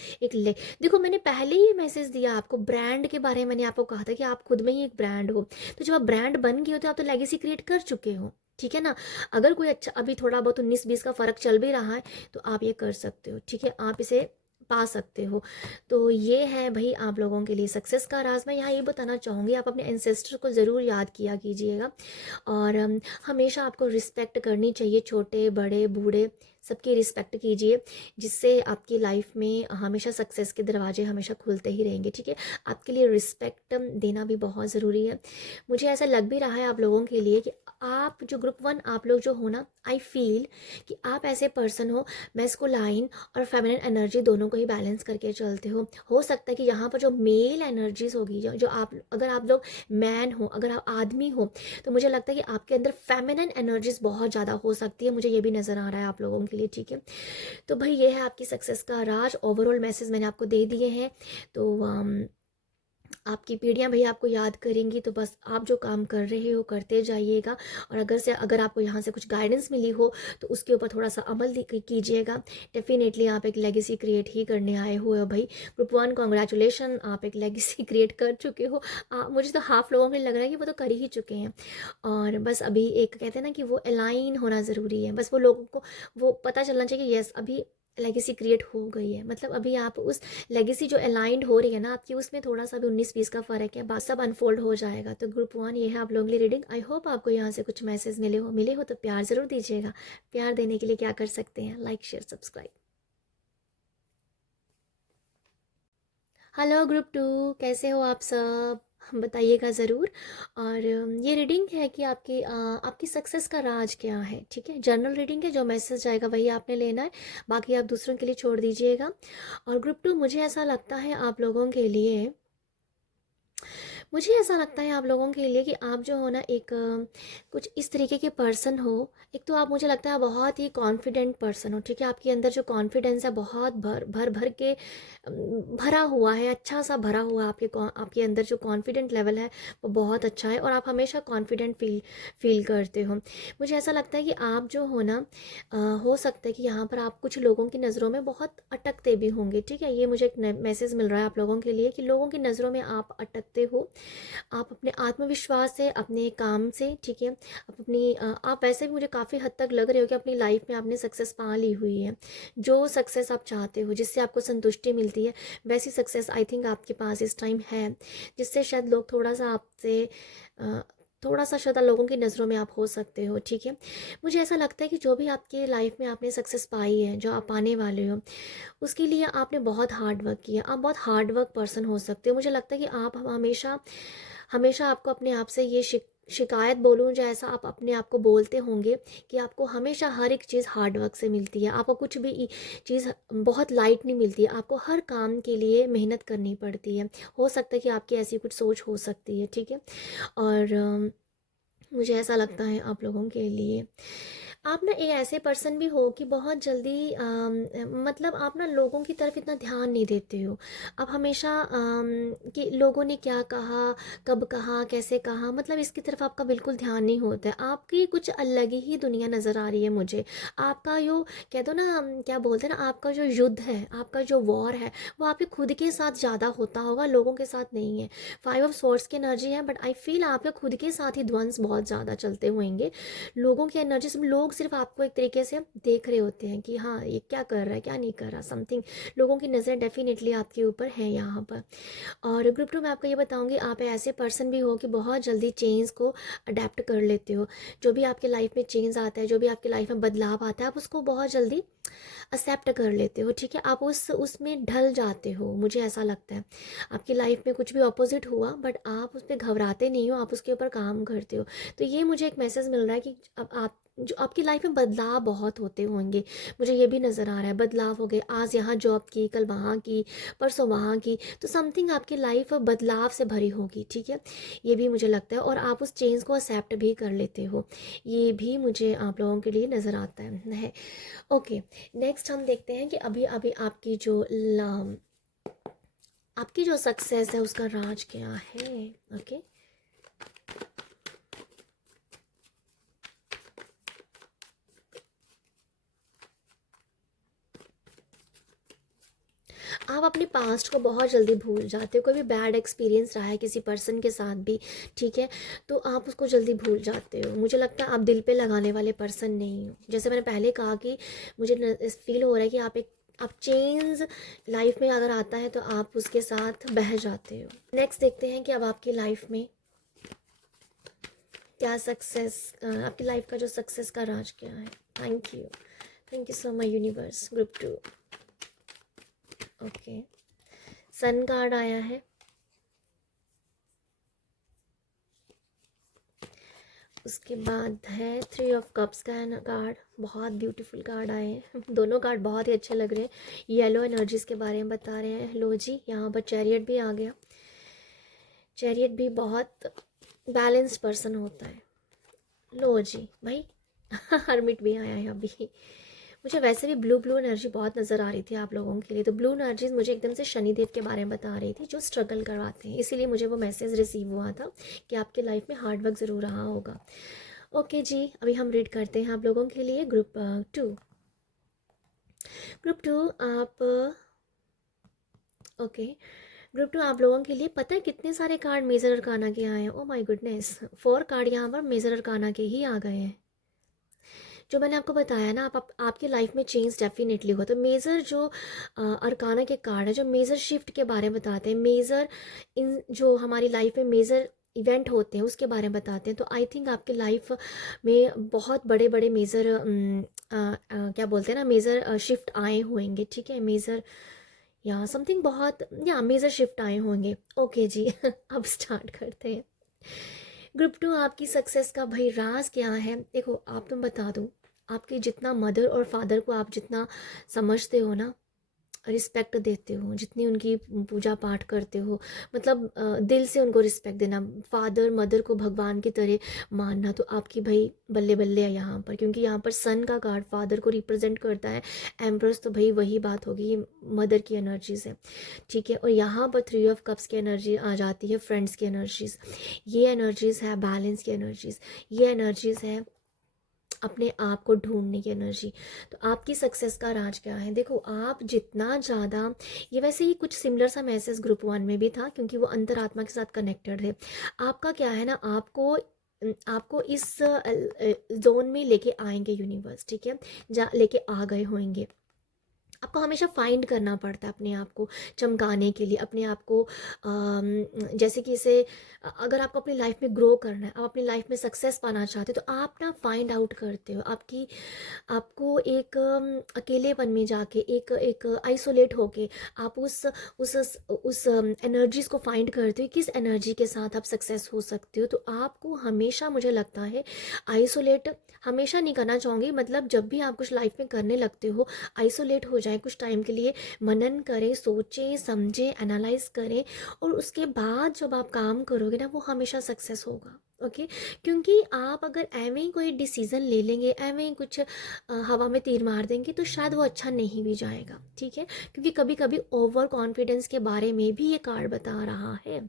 देखो, मैंने पहले ही मैसेज दिया आपको, ब्रांड के बारे में मैंने आपको कहा था कि आप खुद में ही एक ब्रांड हो। तो जब आप ब्रांड बन गए हो तो आप तो लेगेसी क्रिएट कर चुके हो, ठीक है ना। अगर कोई अच्छा अभी थोड़ा बहुत 19-20 का फर्क चल भी रहा है तो आप ये कर सकते हो, ठीक है, आप इसे पा सकते हो। तो ये है भाई आप लोगों के लिए सक्सेस का राज। मैं यहाँ ये बताना चाहूँगी, आप अपने एंसेस्टर को ज़रूर याद किया कीजिएगा, और हमेशा आपको रिस्पेक्ट करनी चाहिए, छोटे बड़े बूढ़े सबकी रिस्पेक्ट कीजिए, जिससे आपकी लाइफ में हमेशा सक्सेस के दरवाजे हमेशा खुलते ही रहेंगे, ठीक है। आपके लिए रिस्पेक्ट देना भी बहुत ज़रूरी है। मुझे ऐसा लग भी रहा है आप लोगों के लिए कि आप जो ग्रुप 1 आप लोग जो हो ना, आई फील कि आप ऐसे पर्सन हो, मैस्कुलाइन और फेमिनिन एनर्जी दोनों को ही बैलेंस करके चलते हो सकता है कि यहाँ पर जो मेल एनर्जीज होगी, जो आप, अगर आप लोग मैन हो, अगर आप आदमी हो, तो मुझे लगता है कि आपके अंदर फेमिनिन एनर्जीज बहुत ज़्यादा हो सकती है, मुझे ये भी नज़र आ रहा है आप लोगों के लिए, ठीक है। तो भाई ये है आपकी सक्सेस का राज, ओवरऑल मैसेज मैंने आपको दे दिए हैं। तो आपकी पीढ़ियां भैया आपको याद करेंगी, तो बस आप जो काम कर रहे हो करते जाइएगा। और अगर आपको यहाँ से कुछ गाइडेंस मिली हो तो उसके ऊपर थोड़ा सा अमल कीजिएगा। डेफिनेटली आप एक लेगेसी क्रिएट ही करने आए हुए हो भाई। ग्रुप 1 कॉन्ग्रेचुलेशन, आप एक लेगेसी क्रिएट कर चुके हो। मुझे तो हाफ लोगों को लग रहा है कि वो तो कर ही चुके हैं, और बस अभी एक कहते हैं ना कि वो अलाइन होना ज़रूरी है, बस वो लोगों को वो पता चलना चाहिए कि यस अभी लेगेसी क्रिएट हो गई है, मतलब अभी आप उस लेगेसी जो अलाइंड हो रही है ना आपकी, उसमें थोड़ा सा भी 19-20 का फ़र्क है, बात सब अनफोल्ड हो जाएगा। तो ग्रुप 1 ये है आप लोगों के लिए रीडिंग। आई होप आपको यहाँ से कुछ मैसेज मिले हो तो प्यार ज़रूर दीजिएगा। प्यार देने के लिए क्या कर सकते हैं, like share subscribe. Hello group 2, कैसे हो आप सब, बताइएगा ज़रूर। और ये रीडिंग है कि आपकी सक्सेस का राज क्या है, ठीक है। जर्नल रीडिंग है, जो मैसेज आएगा वही आपने लेना है, बाकी आप दूसरों के लिए छोड़ दीजिएगा। और ग्रुप 2, मुझे ऐसा लगता है आप लोगों के लिए कि आप जो हो ना एक कुछ इस तरीके के पर्सन हो। एक तो आप, मुझे लगता है बहुत ही कॉन्फिडेंट पर्सन हो, ठीक है। आपके अंदर जो कॉन्फिडेंस है बहुत भर भर भर के भरा हुआ है, अच्छा सा भरा हुआ है। आपके अंदर जो कॉन्फिडेंट लेवल है वो बहुत अच्छा है, और आप हमेशा कॉन्फिडेंट फील करते हो। मुझे ऐसा लगता है कि आप जो हो ना हो सकता है कि यहाँ पर आप कुछ लोगों की नज़रों में बहुत अटकते भी होंगे, ठीक है। ये मुझे एक मैसेज मिल रहा है आप लोगों के लिए कि लोगों की नज़रों में आप अटकते हो। आप अपने आत्मविश्वास से, अपने काम से, ठीक है, आप वैसे भी मुझे काफ़ी हद तक लग रहे हो कि अपनी लाइफ में आपने सक्सेस पा ली हुई है। जो सक्सेस आप चाहते हो, जिससे आपको संतुष्टि मिलती है, वैसी सक्सेस आई थिंक आपके पास इस टाइम है, जिससे शायद लोग थोड़ा सा आपसे थोड़ा सा शायद लोगों की नज़रों में आप हो सकते हो, ठीक है। मुझे ऐसा लगता है कि जो भी आपके लाइफ में आपने सक्सेस पाई है, जो आप पाने वाले हो, उसके लिए आपने बहुत हार्ड वर्क किया। आप बहुत हार्ड वर्क पर्सन हो सकते हो। मुझे लगता है कि आप हमेशा हमेशा आपको अपने आप से ये शिकायत बोलूँ, जैसा आप अपने आप को बोलते होंगे कि आपको हमेशा हर एक चीज़ हार्ड वर्क से मिलती है, आपको कुछ भी चीज़ बहुत लाइट नहीं मिलती है, आपको हर काम के लिए मेहनत करनी पड़ती है। हो सकता है कि आपकी ऐसी कुछ सोच हो सकती है, ठीक है। और मुझे ऐसा लगता है आप लोगों के लिए आप ना एक ऐसे पर्सन भी हो कि बहुत जल्दी मतलब आप ना लोगों की तरफ इतना ध्यान नहीं देते हो। आप हमेशा कि लोगों ने क्या कहा, कब कहा, कैसे कहा, मतलब इसकी तरफ आपका बिल्कुल ध्यान नहीं होता है। आपकी कुछ अलग ही दुनिया नज़र आ रही है मुझे। आपका जो कह दो ना, क्या बोलते हैं ना, आपका जो युद्ध है, आपका जो वॉर है, वो आपके खुद के साथ ज़्यादा होता होगा, लोगों के साथ नहीं है। 5 ऑफ स्वॉर्ड्स की एनर्जी है, बट आई फील आपके खुद के साथ ही द्वंद्व बहुत ज़्यादा चलते होंगे। लोगों की एनर्जी से लोग सिर्फ आपको एक तरीके से देख रहे होते हैं कि हाँ ये क्या कर रहा है, क्या नहीं कर रहा, समथिंग। लोगों की नज़रें डेफिनेटली आपके ऊपर है यहाँ पर। और ग्रुप 2 में आपको ये बताऊंगी, आप ऐसे पर्सन भी हो कि बहुत जल्दी चेंज को अडेप्ट कर लेते हो। जो भी आपके लाइफ में चेंज आता है, जो भी आपकी लाइफ में बदलाव आता है, आप उसको बहुत जल्दी एक्सेप्ट कर लेते हो, ठीक है। आप उसमें ढल जाते हो, मुझे ऐसा लगता है। आपकी लाइफ में कुछ भी ऑपोजिट हुआ, बट आप उस पर घबराते नहीं हो, आप उसके ऊपर काम करते हो। तो ये मुझे एक मैसेज मिल रहा है कि अब जो आपकी लाइफ में बदलाव बहुत होते होंगे, मुझे ये भी नज़र आ रहा है। बदलाव हो गए, आज यहाँ जॉब की, कल वहाँ की, परसों वहाँ की, तो समथिंग आपकी लाइफ बदलाव से भरी होगी, ठीक है। ये भी मुझे लगता है, और आप उस चेंज को एक्सेप्ट भी कर लेते हो, ये भी मुझे आप लोगों के लिए नज़र आता है। ओके, नेक्स्ट हम देखते हैं कि अभी अभी आपकी जो सक्सेस है उसका राज क्या है। ओके, आप अपने पास्ट को बहुत जल्दी भूल जाते हो। कोई भी बैड एक्सपीरियंस रहा है किसी पर्सन के साथ भी, ठीक है, तो आप उसको जल्दी भूल जाते हो। मुझे लगता है आप दिल पे लगाने वाले पर्सन नहीं हो। जैसे मैंने पहले कहा कि मुझे फील हो रहा है कि आप चेंज लाइफ में अगर आता है तो आप उसके साथ बह जाते हो। नेक्स्ट देखते हैं कि अब आपकी लाइफ में क्या सक्सेस, आपकी लाइफ का जो सक्सेस का राज क्या है। Thank you so much universe. Group 2, okay, sun card आया है, उसके बाद है 3 ऑफ कप्स का कार्ड। बहुत ब्यूटीफुल कार्ड आए हैं, दोनों कार्ड बहुत ही अच्छे लग रहे हैं। येलो एनर्जीज के बारे में बता रहे हैं। लो जी, यहाँ पर चैरियट भी आ गया। चैरियट भी बहुत बैलेंस्ड पर्सन होता है। लो जी भाई, हर्मिट भी आया है अभी। मुझे वैसे भी ब्लू ब्लू एनर्जी बहुत नज़र आ रही थी आप लोगों के लिए, तो ब्लू एनर्जीज मुझे एकदम से शनिदेव के बारे में बता रही थी, जो स्ट्रगल करवाते हैं, इसीलिए मुझे वो मैसेज रिसीव हुआ था कि आपके लाइफ में हार्ड वर्क ज़रूर रहा होगा। ओके जी, अभी हम रीड करते हैं आप लोगों के लिए ग्रुप 2। ग्रुप 2 आप ओके, ग्रुप 2 आप लोगों के लिए पता है कितने सारे कार्ड मेजर अरकाना के आए हैं। ओ माय गुडनेस, 4 कार्ड यहाँ पर मेजर अरकाना के ही आ गए हैं। जो मैंने आपको बताया ना, आपकी लाइफ में चेंज डेफिनेटली हुआ। तो मेजर जो अरकाना के कार्ड है, जो मेजर शिफ्ट के बारे में बताते हैं, मेजर इन जो हमारी लाइफ में मेजर इवेंट होते हैं उसके बारे में बताते हैं। तो आई थिंक आपकी लाइफ में बहुत बड़े बड़े मेजर क्या बोलते हैं ना, मेजर शिफ्ट आए होंगे, ठीक है। मेजर या समथिंग बहुत, या मेजर शिफ्ट आए होंगे। ओके जी, अब स्टार्ट करते हैं। ग्रुप 2 आपकी सक्सेस का भाई राज क्या है। देखो, आप तुम बता दूँ, आपके जितना मदर और फादर को आप जितना समझते हो ना, रिस्पेक्ट देते हो, जितनी उनकी पूजा पाठ करते हो, मतलब दिल से उनको रिस्पेक्ट देना, फादर मदर को भगवान की तरह मानना, तो आपकी भाई बल्ले बल्ले है यहाँ पर। क्योंकि यहाँ पर सन का कार्ड फादर को रिप्रेजेंट करता है, एम्प्रेस, तो भाई वही बात होगी, ये मदर की एनर्जीज है, ठीक है। और यहाँ पर 3 ऑफ कप्स की एनर्जी आ जाती है, फ्रेंड्स की एनर्जीज। ये एनर्जीज है बैलेंस की एनर्जीज, ये एनर्जीज है अपने आप को ढूंढने की एनर्जी। तो आपकी सक्सेस का राज क्या है। देखो, आप जितना ज़्यादा, ये वैसे ही कुछ सिमिलर सा मैसेज ग्रुप 1 में भी था, क्योंकि वो अंतरात्मा के साथ कनेक्टेड है। आपका क्या है ना, आपको इस जोन में लेके आएंगे यूनिवर्स, ठीक है, जा लेके आ गए होंगे। आपको हमेशा फाइंड करना पड़ता है अपने आप को चमकाने के लिए, अपने आप को जैसे कि इसे, अगर आपको अपनी लाइफ में ग्रो करना है, आप अपनी लाइफ में सक्सेस पाना चाहते हो, तो आप ना फाइंड आउट करते हो। आपको एक अकेलेपन में जाके, एक एक आइसोलेट होके, आप उस एनर्जीज को फाइंड करते हो, किस एनर्जी के साथ आप सक्सेस हो सकते हो। तो आपको हमेशा, मुझे लगता है, आइसोलेट हमेशा नहीं करना चाहूँगी, मतलब जब भी आप कुछ लाइफ में करने लगते हो, आइसोलेट हो जाए कुछ टाइम के लिए, मनन करें, सोचें, समझें, एनालाइज करें, और उसके बाद जब आप काम करोगे ना, वो हमेशा सक्सेस होगा। ओके, क्योंकि आप अगर एवं ही कोई डिसीज़न ले लेंगे, एवं ही कुछ हवा में तीर मार देंगे, तो शायद वो अच्छा नहीं भी जाएगा, ठीक है। क्योंकि कभी कभी ओवर कॉन्फिडेंस के बारे में भी ये कार्ड बता रहा है।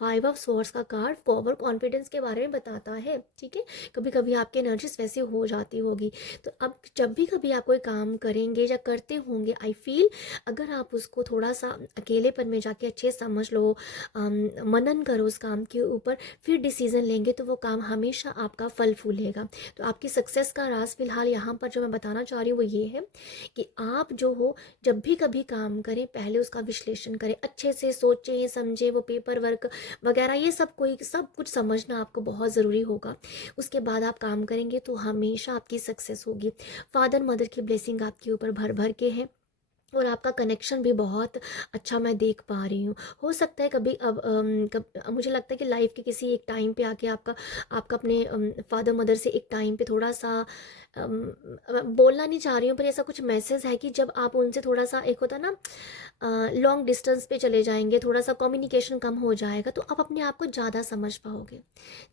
5 ऑफ स्वॉर्ड्स का कार्ड ओवर कॉन्फिडेंस के बारे में बताता है, ठीक है। कभी कभी आपकी एनर्जीज वैसे हो जाती होगी। तो अब जब भी कभी आप कोई काम करेंगे या करते होंगे, आई फील अगर आप उसको थोड़ा सा अकेलेपन में जाके अच्छे समझ लो, मनन करो उस काम के ऊपर, फिर डिसीजन लेंगे, तो वो काम हमेशा आपका फल फूलेगा। तो आपकी सक्सेस का राज फिलहाल यहाँ पर जो मैं बताना चाह रही हूँ वो ये है कि आप जो हो, जब भी कभी काम करें, पहले उसका विश्लेषण करें, अच्छे से सोचें, समझें, वो पेपर वर्क वगैरह ये सब कुछ समझना आपको बहुत ज़रूरी होगा। उसके बाद आप काम करेंगे तो हमेशा आपकी सक्सेस होगी। फादर मदर की ब्लेसिंग आपके ऊपर भर भर के है, और आपका कनेक्शन भी बहुत अच्छा मैं देख पा रही हूँ। हो सकता है कभी अब मुझे लगता है कि लाइफ के किसी एक टाइम पे आके आपका आपका अपने फादर मदर से एक टाइम पे थोड़ा सा बोलना नहीं चाह रही हूँ, पर ऐसा कुछ मैसेज है कि जब आप उनसे थोड़ा सा, एक होता ना, लॉन्ग डिस्टेंस पे चले जाएंगे, थोड़ा सा कम्युनिकेशन कम हो जाएगा, तो आप अपने आप को ज़्यादा समझ पाओगे,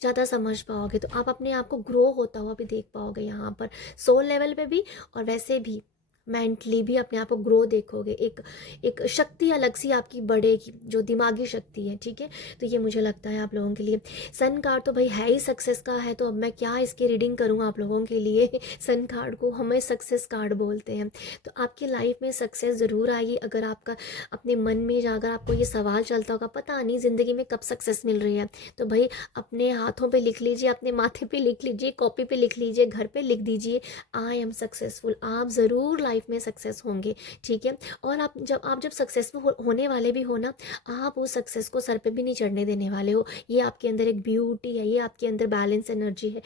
ज़्यादा समझ पाओगे, तो आप अपने आप को ग्रो होता हुआ भी देख पाओगे यहाँ पर, सोल लेवल पे भी और वैसे भी मेंटली भी अपने आप को ग्रो देखोगे। एक एक शक्ति अलग सी आपकी बढ़ेगी, जो दिमागी शक्ति है, ठीक है। तो ये मुझे लगता है आप लोगों के लिए। सन कार्ड तो भाई है ही सक्सेस का है, तो अब मैं क्या इसकी रीडिंग करूँ आप लोगों के लिए। सन कार्ड को हमें सक्सेस कार्ड बोलते हैं। तो आपकी लाइफ में सक्सेस ज़रूर आएगी अगर आपका अपने मन में, अगर आपको ये सवाल चलता होगा पता नहीं ज़िंदगी में कब सक्सेस मिल रही है, तो भाई अपने हाथों पे लिख लीजिए, अपने माथे पे लिख लीजिए, कॉपी पे लिख लीजिए, घर पे लिख दीजिए, आई एम सक्सेसफुल। आप ज़रूर लाइफ में सक्सेस होंगे, ठीक है। और आप जब सक्सेसफुल होने वाले भी हो ना, आप उस सक्सेस को सर पे भी नहीं चढ़ने देने वाले हो। ये आपके अंदर एक ब्यूटी है, ये आपके अंदर बैलेंस एनर्जी है।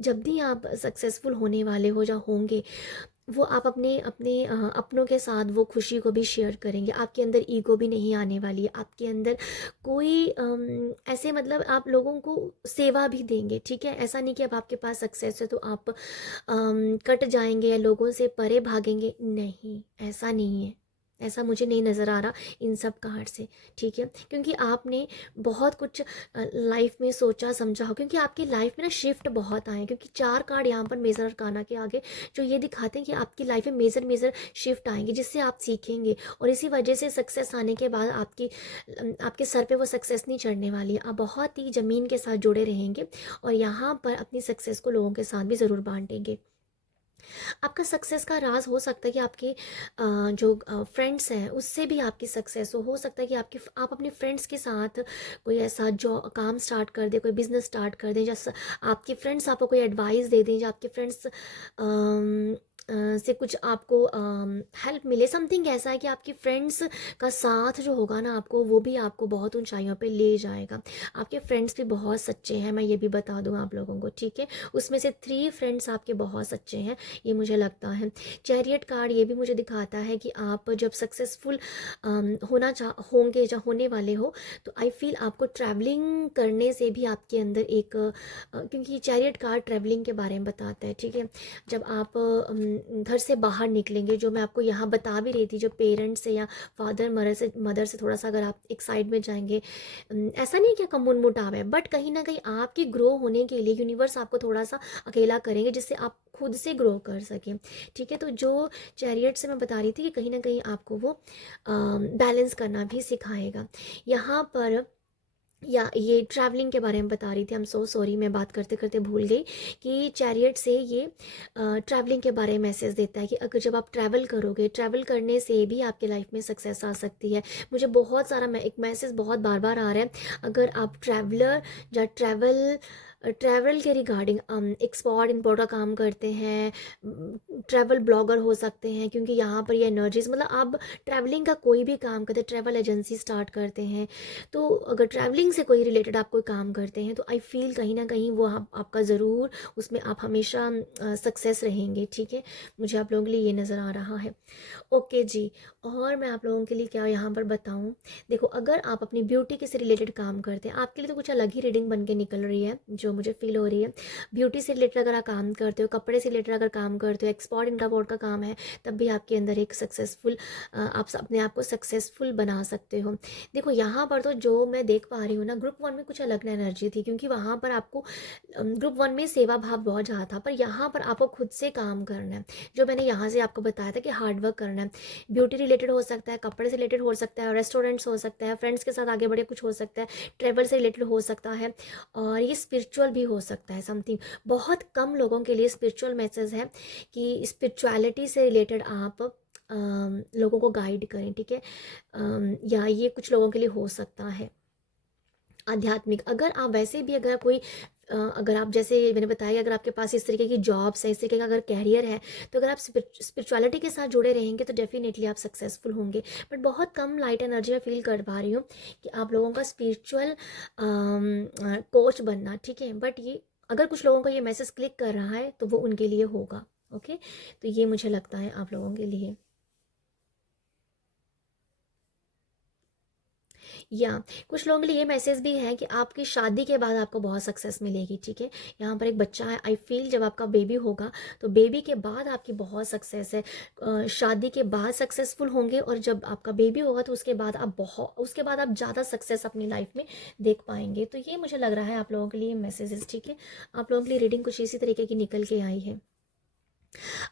जब भी आप सक्सेसफुल होने वाले हो या होंगे, वो आप अपने अपने अपनों के साथ वो खुशी को भी शेयर करेंगे। आपके अंदर ईगो भी नहीं आने वाली है, आपके अंदर कोई ऐसे, मतलब आप लोगों को सेवा भी देंगे, ठीक है। ऐसा नहीं कि अब आपके पास सक्सेस है तो आप कट जाएंगे या लोगों से परे भागेंगे, नहीं, ऐसा नहीं है। ऐसा मुझे नहीं नज़र आ रहा इन सब कार्ड से, ठीक है। क्योंकि आपने बहुत कुछ लाइफ में सोचा समझा हो, क्योंकि आपकी लाइफ में ना शिफ्ट बहुत आए, क्योंकि 4 कार्ड यहाँ पर मेजर अरकाना के आगे जो ये दिखाते हैं कि आपकी लाइफ में मेजर मेजर शिफ्ट आएंगे, जिससे आप सीखेंगे, और इसी वजह से सक्सेस आने के बाद आपके सर पे वो सक्सेस नहीं चढ़ने वाली है। आप बहुत ही ज़मीन के साथ जुड़े रहेंगे और यहाँ पर अपनी सक्सेस को लोगों के साथ भी ज़रूर बांटेंगे। आपका सक्सेस का राज हो सकता है कि आपके जो फ्रेंड्स हैं उससे भी आपकी सक्सेस हो सकता है कि आप अपने फ्रेंड्स के साथ कोई ऐसा जो काम स्टार्ट कर दे, कोई बिजनेस स्टार्ट कर दें, या आपके फ्रेंड्स आपको कोई एडवाइस दे दें, या आपके फ्रेंड्स से कुछ आपको हेल्प मिले। समथिंग ऐसा है कि आपकी फ्रेंड्स का साथ जो होगा ना आपको, वो भी आपको बहुत ऊंचाइयों पे ले जाएगा। आपके फ्रेंड्स भी बहुत सच्चे हैं, मैं ये भी बता दूं आप लोगों को, ठीक है। उसमें से 3 फ्रेंड्स आपके बहुत सच्चे हैं, ये मुझे लगता है। चैरियट कार्ड ये भी मुझे दिखाता है कि आप जब सक्सेसफुल होंगे या होने वाले हो, तो आई फील आपको ट्रैवलिंग करने से भी आपके अंदर एक क्योंकि चैरियट कार्ड ट्रैवलिंग के बारे में बताता है, ठीक है। जब आप घर से बाहर निकलेंगे, जो मैं आपको यहाँ बता भी रही थी, जो पेरेंट्स से या फादर मदर से थोड़ा सा अगर आप एक साइड में जाएंगे, ऐसा नहीं कि कम मुटाव है, बट कहीं ना कहीं आपकी ग्रो होने के लिए यूनिवर्स आपको थोड़ा सा अकेला करेंगे, जिससे आप खुद से ग्रो कर सकें, ठीक है। तो जो चैरियट से मैं बता रही थी कि कहीं ना कहीं आपको वो बैलेंस करना भी सिखाएगा यहाँ पर। या ये ट्रैवलिंग के बारे में बता रही थी, आई एम सो सॉरी, मैं बात करते करते भूल गई कि चैरियट से ये ट्रैवलिंग के बारे में मैसेज देता है कि अगर जब आप ट्रैवल करोगे, ट्रैवल करने से भी आपके लाइफ में सक्सेस आ सकती है। मुझे बहुत सारा एक मैसेज बहुत बार बार आ रहा है, अगर आप ट्रैवलर या ट्रैवल के रिगार्डिंग एक्सपोर्ट इम्पोर्ट का काम करते हैं, ट्रैवल ब्लॉगर हो सकते हैं, क्योंकि यहाँ पर ये एनर्जीज, मतलब आप ट्रैवलिंग का कोई भी काम करते हैं, ट्रैवल एजेंसी स्टार्ट करते हैं, तो अगर ट्रैवलिंग से कोई रिलेटेड आप कोई काम करते हैं, तो आई फील कहीं ना कहीं वो आपका ज़रूर उसमें आप हमेशा सक्सेस रहेंगे, ठीक है। मुझे आप लोगों के लिए ये नज़र आ रहा है। ओके जी, और मैं आप लोगों के लिए क्या यहाँ पर बताऊँ। देखो, अगर आप अपनी ब्यूटी के से रिलेटेड काम करते हैं, आपके लिए तो कुछ अलग ही रीडिंग बन के निकल रही है, जो मुझे फील हो रही है। ब्यूटी से रिलेटेड अगर आप काम करते हो, कपड़े से रिलेटेड अगर काम करते हो, एक्सपोर्ट इंपोर्ट का काम है, तब भी आपके अंदर एक सक्सेसफुल, आप अपने आप को सक्सेसफुल बना सकते हो। देखो यहाँ पर तो जो मैं देख पा रही हूँ ना, ग्रुप 1 में कुछ अलग एनर्जी थी, क्योंकि वहाँ पर आपको ग्रुप 1 में सेवा भाव बहुत ज़्यादा था, पर यहाँ पर आपको खुद से काम करना है। जो मैंने यहाँ से आपको बताया था कि हार्ड वर्क करना है। ब्यूटी रिलेटेड हो सकता है, कपड़े से रिलेटेड हो सकता है, रेस्टोरेंट्स हो सकता है, फ्रेंड्स के साथ आगे बढ़े कुछ हो सकता है, ट्रेवल से रिलेटेड हो सकता है, और ये स्पिरिचुअल भी हो सकता है समथिंग। बहुत कम लोगों के लिए स्पिरिचुअल मैसेज है कि स्पिरिचुअलिटी से रिलेटेड आप लोगों को गाइड करें, ठीक है। या ये कुछ लोगों के लिए हो सकता है आध्यात्मिक। अगर आप वैसे भी, अगर कोई अगर आप, जैसे मैंने बताया कि अगर आपके पास इस तरीके की जॉब्स है, इस तरीके का अगर कैरियर है, तो अगर आप स्पिरिचुअलिटी के साथ जुड़े रहेंगे तो डेफिनेटली आप सक्सेसफुल होंगे। बट बहुत कम लाइट एनर्जी में फील कर पा रही हूँ कि आप लोगों का स्पिरिचुअल कोच बनना, ठीक है। बट ये अगर कुछ लोगों को ये मैसेज क्लिक कर रहा है तो वो उनके लिए होगा। ओके, तो ये मुझे लगता है आप लोगों के लिए। या कुछ लोगों के लिए ये मैसेज भी है कि आपकी शादी के बाद आपको बहुत सक्सेस मिलेगी, ठीक है। यहाँ पर एक बच्चा है, आई फील जब आपका बेबी होगा तो बेबी के बाद आपकी बहुत सक्सेस है। शादी के बाद सक्सेसफुल होंगे, और जब आपका बेबी होगा तो उसके बाद आप ज़्यादा सक्सेस अपनी लाइफ में देख पाएंगे। तो ये मुझे लग रहा है आप लोगों के लिए मैसेजेस, ठीक है। आप लोगों के लिए रीडिंग कुछ इसी तरीके की निकल के आई है।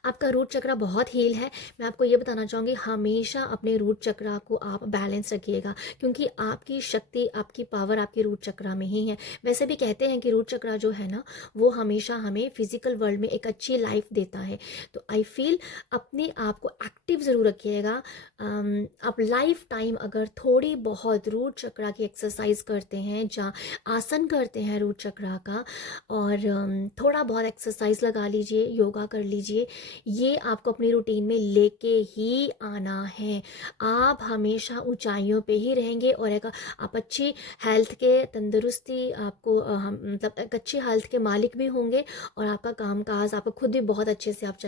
आपका रूट चक्रा बहुत हील है। मैं आपको ये बताना चाहूँगी, हमेशा अपने रूट चक्रा को आप बैलेंस रखिएगा, क्योंकि आपकी शक्ति, आपकी पावर आपके रूट चक्रा में ही है। वैसे भी कहते हैं कि रूट चक्रा जो है ना, वो हमेशा हमें फिजिकल वर्ल्ड में एक अच्छी लाइफ देता है। तो आई फील अपने आप को एक्टिव ज़रूर रखिएगा। आप लाइफ टाइम अगर थोड़ी बहुत रूट चक्रा की एक्सरसाइज करते हैं, जहाँ आसन करते हैं रूट चक्रा का, और थोड़ा बहुत एक्सरसाइज लगा लीजिए, योगा कर लीजिए, ये आपको अपनी रूटीन में लेके ही आना है। आप हमेशा ऊंचाइयों पे ही रहेंगे, और एक आप अच्छी हेल्थ के, तंदुरुस्ती आपको मतलब एक अच्छी हेल्थ के मालिक भी होंगे, और आपका कामकाज आपको खुद भी बहुत अच्छे से आप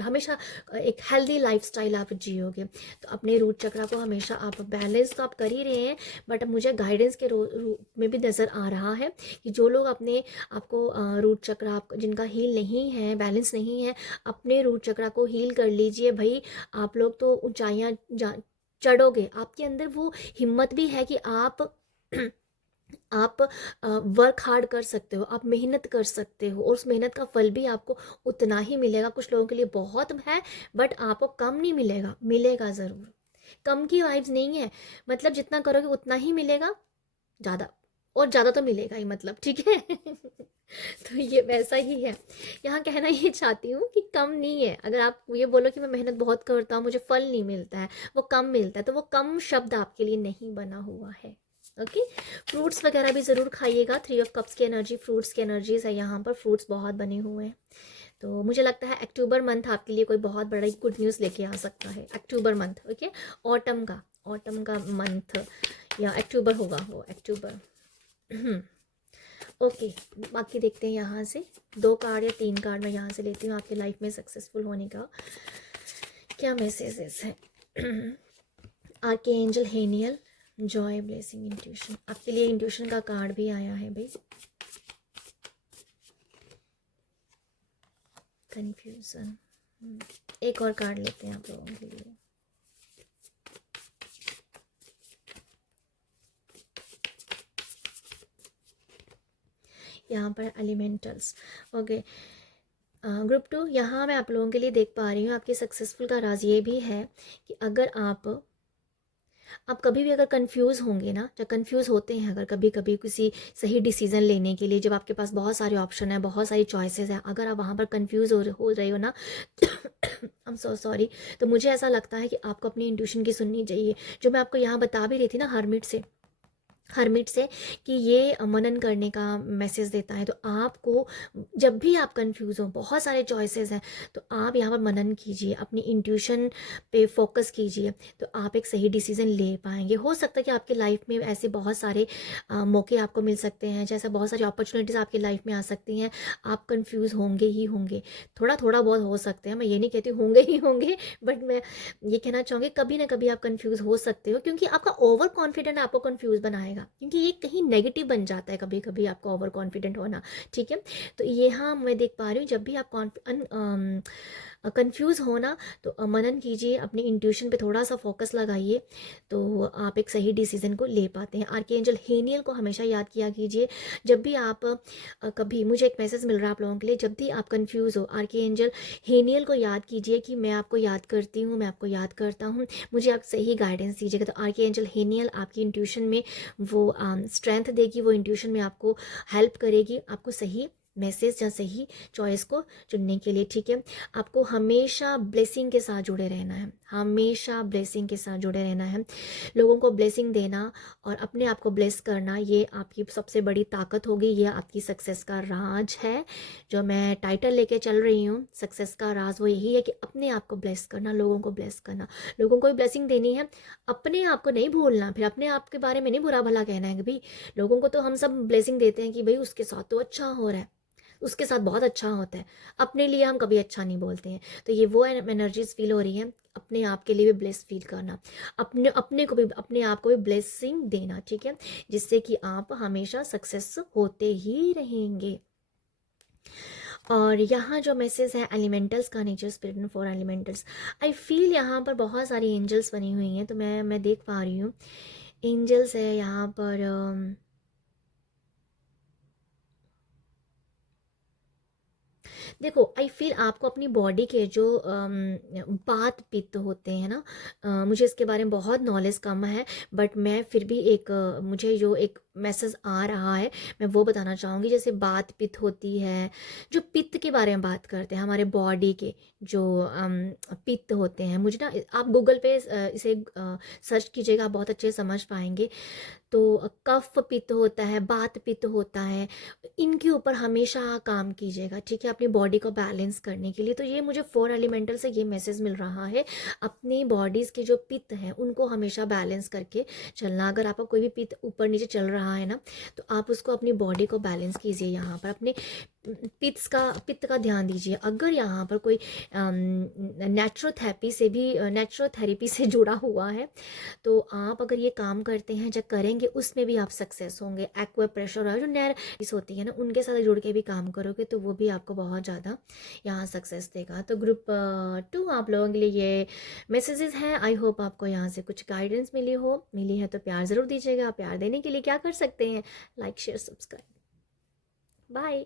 हमेशा एक हेल्दी लाइफस्टाइल आप जियोगे। तो अपने रूट चक्रा को हमेशा आप बैलेंस तो आप कर ही रहे हैं, बट मुझे गाइडेंस के रूप में भी नज़र आ रहा है कि जो लोग अपने आपको रूट चक्रा आप जिनका हील नहीं है, बैलेंस नहीं है, अपने रूट चक्रा को हील कर लीजिए भाई। आप लोग तो ऊंचाइयाँ चढ़ोगे। आपके अंदर वो हिम्मत भी है कि आप आप वर्क हार्ड कर सकते हो, आप मेहनत कर सकते हो, और उस मेहनत का फल भी आपको उतना ही मिलेगा। कुछ लोगों के लिए बहुत है, बट आपको कम नहीं मिलेगा, मिलेगा ज़रूर। कम की वाइब्स नहीं है, मतलब जितना करोगे उतना ही मिलेगा, ज़्यादा और ज़्यादा तो मिलेगा ही, मतलब ठीक है। तो ये वैसा ही है। यहाँ कहना ये चाहती हूँ कि कम नहीं है। अगर आप ये बोलो कि मैं मेहनत बहुत करता हूँ, मुझे फल नहीं मिलता है, वो कम मिलता है, तो वो कम शब्द आपके लिए नहीं बना हुआ है। ओके। फ्रूट्स वगैरह भी ज़रूर खाइएगा। 3 ऑफ कप्स की एनर्जी फ्रूट्स की एनर्जीज है, यहाँ पर फ्रूट्स बहुत बने हुए हैं। तो मुझे लगता है अक्टूबर मंथ आपके लिए कोई बहुत बड़ा गुड न्यूज़ लेके आ सकता है। अक्टूबर मंथ, ओके। ऑटम का मंथ, या अक्टूबर होगा वो, अक्टूबर। ओके। बाकी देखते हैं यहाँ से 2 कार्ड या 3 कार्ड मैं यहाँ से लेती हूँ। आपकी लाइफ में सक्सेसफुल होने का क्या मैसेजेस है। Archangel Haniel, joy, blessing, intuition. आपके लिए इंट्यूशन का कार्ड भी आया है भाई। कंफ्यूजन। एक और कार्ड लेते हैं आप लोगों के लिए। यहाँ पर एलिमेंटल्स, ओके। ग्रुप 2, यहाँ मैं आप लोगों के लिए देख पा रही हूँ, आपकी सक्सेसफुल का राज ये भी है कि अगर आप कभी भी अगर कंफ्यूज होंगे ना, जब कंफ्यूज होते हैं अगर कभी कभी किसी सही डिसीजन लेने के लिए, जब आपके पास बहुत सारे ऑप्शन है, बहुत सारी चॉइसेस हैं, अगर आप वहाँ पर कंफ्यूज हो रहे हो ना, आई एम सो सॉरी, तो मुझे ऐसा लगता है कि आपको अपनी इंट्यूशन की सुननी चाहिए। जो मैं आपको यहाँ बता भी रही थी ना, हर्मिट से कि ये मनन करने का मैसेज देता है। तो आपको जब भी आप कंफ्यूज हो, बहुत सारे चॉइसेस हैं, तो आप यहाँ पर मनन कीजिए, अपनी इंट्यूशन पे फोकस कीजिए, तो आप एक सही डिसीजन ले पाएंगे। हो सकता है कि आपकी लाइफ में ऐसे बहुत सारे मौके आपको मिल सकते हैं, जैसे बहुत सारी अपॉर्चुनिटीज़ आपकी लाइफ में आ सकती हैं। आप कंफ्यूज होंगे ही होंगे, थोड़ा थोड़ा बहुत हो सकते हैं, मैं ये नहीं कहती होंगे ही होंगे, बट मैं ये कहना चाहूँगी कभी ना कभी आप कंफ्यूज हो सकते हो, क्योंकि आपका ओवर कॉन्फिडेंट आपको कंफ्यूज बनाएगा, क्योंकि ये कहीं नेगेटिव बन जाता है कभी कभी आपका ओवर कॉन्फिडेंट होना, ठीक है। तो ये हाँ मैं देख पा रही हूँ, जब भी आप कंफ्यूज हो ना, तो मनन कीजिए, अपनी इंट्यूशन पे थोड़ा सा फोकस लगाइए, तो आप एक सही डिसीजन को ले पाते हैं। आर्कएंजल हेनियल को हमेशा याद किया कीजिए। जब भी आप कभी, मुझे एक मैसेज मिल रहा है आप लोगों के लिए, जब भी आप कंफ्यूज हो, आर्कएंजल हेनियल को याद कीजिए कि मैं आपको याद करती हूँ, मैं आपको याद करता हूँ, मुझे आप सही गाइडेंस दीजिएगा। तो आर्कएंजल हेनियल आपकी इंट्यूशन में वो स्ट्रेंथ देगी, वो इंट्यूशन में आपको हेल्प करेगी, आपको सही मैसेज या सही चॉइस को चुनने के लिए, ठीक है। आपको हमेशा ब्लेसिंग के साथ जुड़े रहना है, हमेशा ब्लेसिंग के साथ जुड़े रहना है। लोगों को ब्लेसिंग देना और अपने आप को ब्लेस करना, ये आपकी सबसे बड़ी ताकत होगी, ये आपकी सक्सेस का राज है। जो मैं टाइटल लेके चल रही हूँ, सक्सेस का राज, वो यही है कि अपने आप को ब्लेस करना, लोगों को ब्लेस करना, लोगों को भी ब्लेसिंग देनी है, अपने आप को नहीं भूलना। फिर अपने आप के बारे में नहीं बुरा भला कहना है कि भाई, लोगों को तो हम सब ब्लेसिंग देते हैं कि भाई उसके साथ तो अच्छा हो रहा है, उसके साथ बहुत अच्छा होता है। अपने लिए हम कभी अच्छा नहीं बोलते हैं। तो ये वो एनर्जीज फील हो रही है, अपने आप के लिए भी ब्लेस फील करना, अपने अपने को भी, अपने आप को भी ब्लेसिंग देना, ठीक है, जिससे कि आप हमेशा सक्सेस होते ही रहेंगे। और यहाँ जो मैसेज है एलिमेंटल्स का, nature spirit and for elementals, I feel यहाँ पर बहुत सारी एंजल्स बनी हुई हैं। तो मैं देख पा रही हूँ एंजल्स है यहाँ पर। देखो आई फील आपको अपनी बॉडी के जो बात पित्त होते हैं ना, मुझे इसके बारे में बहुत नॉलेज कम है, बट मैं फिर भी एक मुझे जो एक मैसेज आ रहा है मैं वो बताना चाहूँगी। जैसे बात पित्त होती है, जो पित्त के बारे में बात करते हैं, हमारे बॉडी के जो पित्त होते हैं, मुझे ना आप गूगल पे इसे सर्च कीजिएगा, आप बहुत अच्छे से समझ पाएंगे। तो कफ पित्त होता है, बात पित्त होता है, इनके ऊपर हमेशा काम कीजिएगा, ठीक है, अपनी बॉडी को बैलेंस करने के लिए। तो ये मुझे 4 एलिमेंटल से ये मैसेज मिल रहा है, अपनी बॉडीज़ के जो पित्त हैं उनको हमेशा बैलेंस करके चलना। अगर आपका कोई भी पित्त ऊपर नीचे चल रहा है ना, तो आप उसको अपनी बॉडी को बैलेंस कीजिए, यहाँ पर अपने पित्त का ध्यान दीजिए। अगर यहाँ पर कोई नेचुरोथेरेपी से जुड़ा हुआ है, तो आप अगर ये काम करते हैं, जब करेंगे उसमें भी आप सक्सेस होंगे। एक्वा प्रेशर और जो नैर होती है ना, उनके साथ जुड़ के भी काम करोगे तो वो भी आपको बहुत ज़्यादा यहाँ सक्सेस देगा। तो ग्रुप 2 आप लोगों के लिए ये मैसेजेस हैं। आई होप आपको यहाँ से कुछ गाइडेंस मिली है तो प्यार ज़रूर दीजिएगा। प्यार देने के लिए क्या कर सकते हैं, लाइक शेयर सब्सक्राइब। बाय।